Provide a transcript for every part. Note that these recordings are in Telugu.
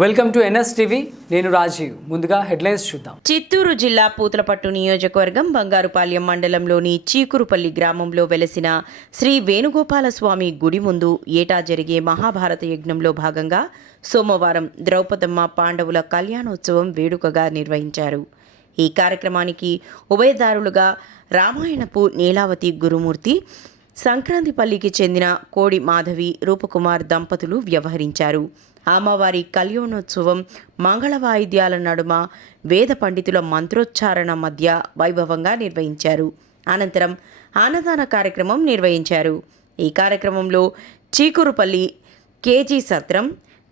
Welcome to NSTV. నేను రాజీవ్. ముందుగా హెడ్లైన్స్ చూద్దాం. చిత్తూరు జిల్లా పూతలపట్టు నియోజకవర్గం బంగారుపాలెం మండలంలోని చీకురుపల్లి గ్రామంలో వెలసిన శ్రీ వేణుగోపాల స్వామి గుడి ముందు ఏటా జరిగే మహాభారత యజ్ఞంలో భాగంగా సోమవారం ద్రౌపదమ్మ పాండవుల కళ్యాణోత్సవం వేడుకగా నిర్వహించారు. ఈ కార్యక్రమానికి ఉభయదారులుగా రామాయణపు నీలావతి గురుమూర్తి, సంక్రాంతిపల్లికి చెందిన కోడి మాధవి, రూపకుమార్ దంపతులు వ్యవహరించారు. అమ్మవారి కళ్యాణోత్సవం మంగళ వాయిద్యాల నడుమ వేద పండితుల మంత్రోచ్చారణ మధ్య వైభవంగా నిర్వహించారు. అనంతరం అన్నదాన కార్యక్రమం నిర్వహించారు. ఈ కార్యక్రమంలో చీకురుపల్లి, కేజీ సత్రం,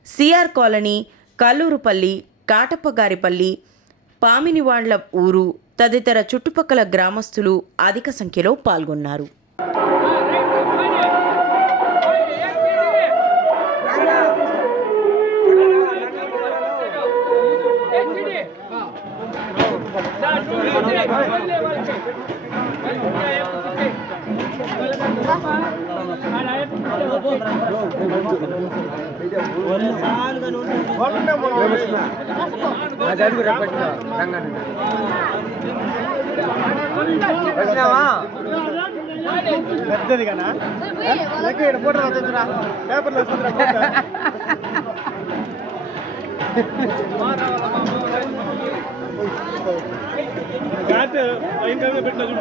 సిఆర్ కాలనీ, కల్లూరుపల్లి, కాటప్పగారిపల్లి, పామినివాండ్ల ఊరు తదితర చుట్టుపక్కల గ్రామస్తులు అధిక సంఖ్యలో పాల్గొన్నారు. పెద్దది కదా ఫోటో పేపర్లో పెట్టిన చూడు